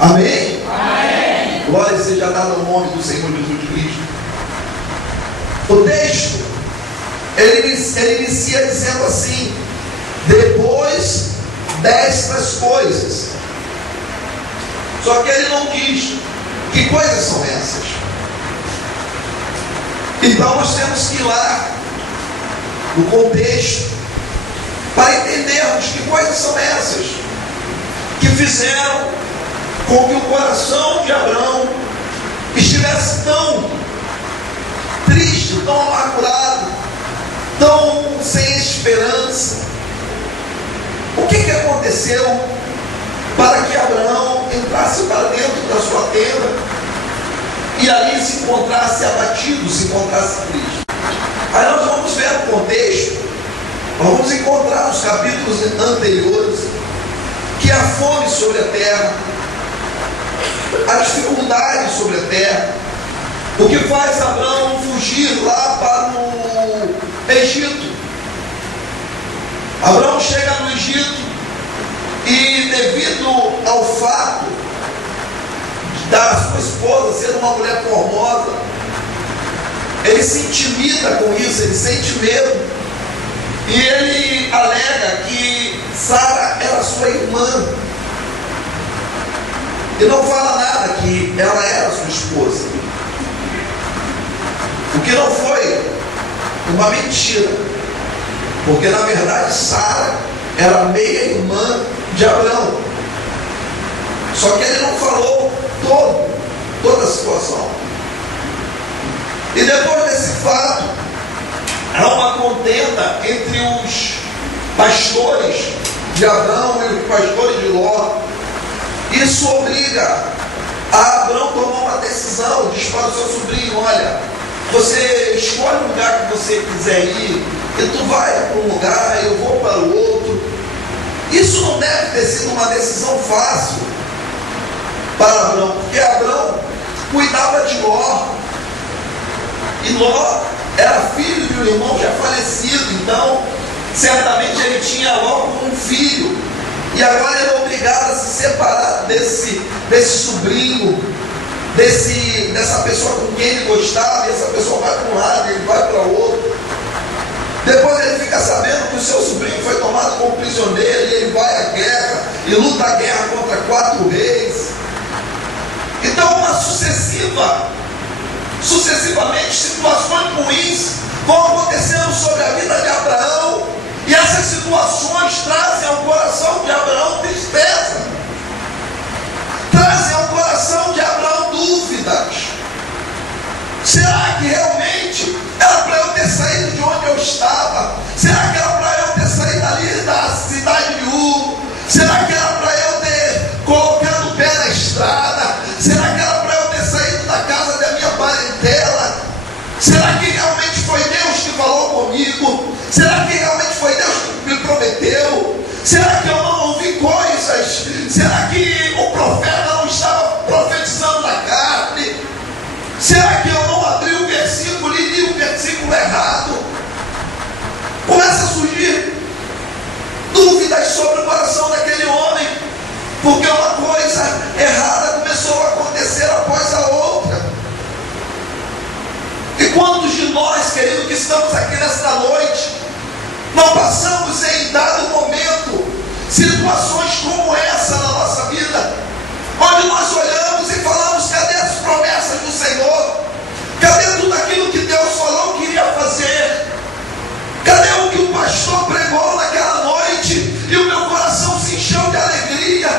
Amém? Amém. Glória seja dada ao nome do Senhor Jesus Cristo. O texto, ele inicia dizendo assim: depois destas coisas. Só que ele não diz que coisas são essas. Então nós temos que ir lá no contexto para entendermos que coisas são essas que fizeram com que o coração de Abraão estivesse tão triste, tão amargurado, tão sem esperança. O que aconteceu para que Abraão entrasse para dentro da sua tenda e ali se encontrasse abatido, se encontrasse triste? Aí nós vamos ver o contexto, nós vamos encontrar nos capítulos anteriores que a fome sobre a terra, a dificuldade sobre a terra, o que faz Abraão fugir lá para o Egito. Abraão chega no Egito e, devido ao fato da sua esposa ser uma mulher formosa, ele se intimida com isso, ele sente medo, e ele alega que Sara era sua irmã, e não fala nada que ela era sua esposa, o que não foi uma mentira, porque na verdade Sara era meia irmã de Abraão, só que ele não falou toda a situação. E depois desse fato, há uma contenda entre os pastores de Abraão e os pastores de Ló. Isso obriga a Abraão tomar uma decisão, diz para o seu sobrinho: olha, você escolhe o lugar que você quiser ir, e tu vai para um lugar, eu vou para o outro. Isso não deve ter sido uma decisão fácil para Abraão, porque Abraão cuidava de Ló, e Ló era filho de um irmão já falecido, então certamente ele tinha Ló como um filho, e agora ele é obrigado a se separar desse sobrinho, dessa pessoa com quem ele gostava, e essa pessoa vai para um lado, ele vai para o outro. Depois ele fica sabendo que o seu sobrinho foi tomado como prisioneiro, e ele vai à guerra e luta a guerra contra 4 reis. Então sucessivamente situações ruins vão acontecendo sobre a vida de Abraão, e essas situações trazem ao coração de Abraão tristeza, trazem ao coração de Abraão dúvidas. Será que realmente era para eu ter saído de onde eu estava? Será que era para eu ter saído ali da cidade de Ur? Será que era para eu ter colocado o pé na estrada? Será que era para eu ter saído da casa da minha parentela? Será que realmente foi Deus que falou comigo? Será que realmente foi Deus que me prometeu? Será que eu não ouvi coisas? Será que o profeta não estava profetizando na carne? Será que eu não abri o versículo e li o versículo errado? Começa a surgir dúvidas sobre o coração daquele homem, porque uma coisa errada começou a acontecer após a outra. E quantos de nós, querido, que estamos aqui nesta noite, não passamos em dado momento situações como essa na nossa vida, onde nós olhamos e falamos: cadê as promessas do Senhor? Cadê tudo aquilo que Deus falou que iria fazer? Cadê o que o pastor pregou naquela noite? E o meu coração se encheu de alegria,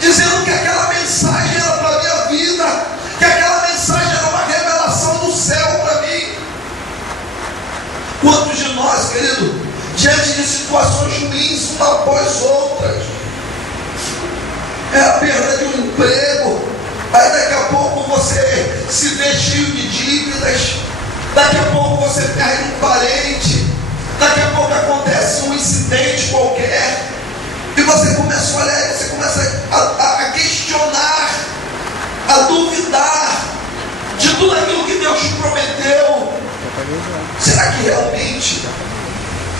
dizendo que aquela mensagem era para a minha vida, que aquela mensagem era uma revelação do céu para mim. Quantos de nós, querido, diante de situações ruins, uma após outras, é a perda de um emprego, aí daqui a pouco você se vê cheio de dívidas, daqui a pouco você perde um parente, daqui a pouco acontece um incidente qualquer, e você começa a olhar, você começa a questionar, a duvidar de tudo aquilo que Deus te prometeu. Será que realmente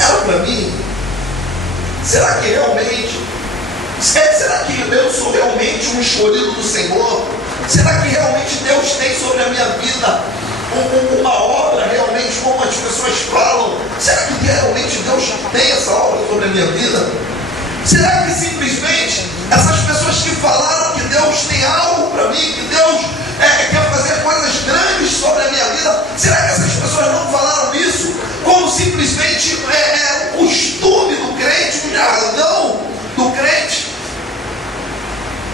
era para mim? Será que realmente Será que eu sou realmente um escolhido do Senhor? Será que realmente Deus tem sobre a minha vida uma obra realmente como as pessoas falam? Será que realmente Deus tem essa obra sobre a minha vida? Será que simplesmente essas pessoas que falaram que Deus tem algo para mim, que Deus quer fazer coisas grandes sobre a minha vida, será que essas pessoas não falaram isso como simplesmente o costume do crente, o jargão do crente?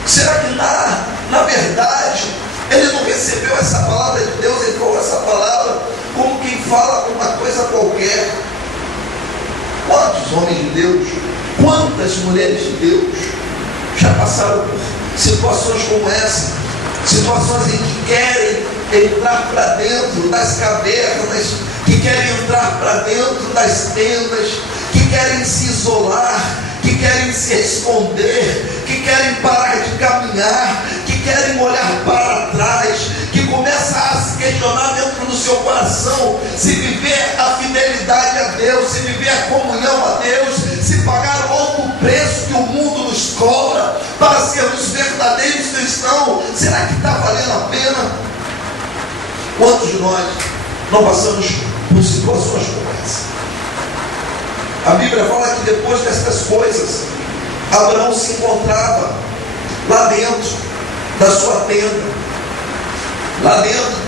Será que na verdade ele não recebeu essa palavra de Deus, ele falou essa palavra como quem fala uma coisa qualquer? Quantos homens de Deus, quantas mulheres de Deus já passaram por situações como essa? Situações em que querem entrar para dentro das cavernas, que querem entrar para dentro das tendas, que querem se isolar, que querem se esconder, que querem parar de caminhar, que querem olhar para trás, que começa a se questionar dentro do seu coração se viver a fidelidade a Deus, se viver a comunhão a Deus, se pagar o alto preço que o mundo nos cobra para sermos verdadeiros cristãos. Será que está valendo a pena? Quantos de nós não passamos por situações como essa? A Bíblia fala que depois destas coisas, Abraão se encontrava lá dentro da sua tenda, lá dentro,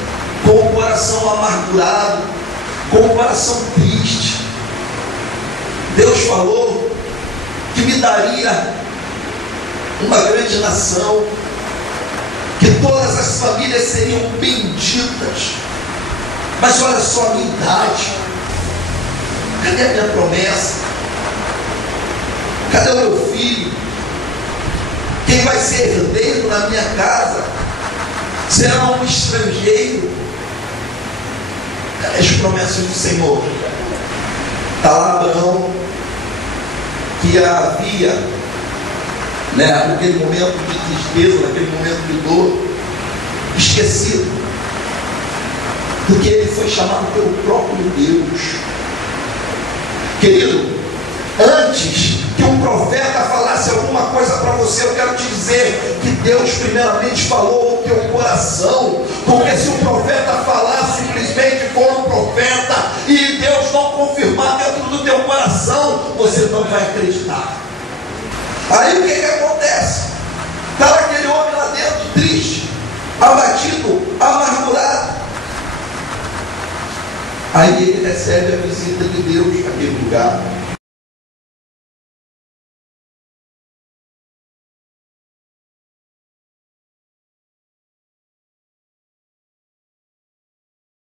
com o coração amargurado, com o coração triste. Deus falou que me daria uma grande nação, que todas as famílias seriam benditas. Mas olha só a minha idade. Cadê a minha promessa? Cadê o meu filho? Quem vai ser herdeiro na minha casa será um estrangeiro. Cadê as promessas do Senhor? Está lá Abraão, que havia, naquele momento de tristeza, naquele momento de dor, esquecido do que ele foi chamado pelo próprio Deus. Querido, antes que um profeta falasse alguma coisa para você, eu quero te dizer que Deus primeiramente falou o teu coração, porque se o profeta falar simplesmente for um profeta e Deus não confirmar dentro do teu coração, você não vai acreditar. Aí o que acontece? Está aquele homem lá dentro, triste, abatido, amargurado. Aí ele recebe a visita de Deus naquele lugar.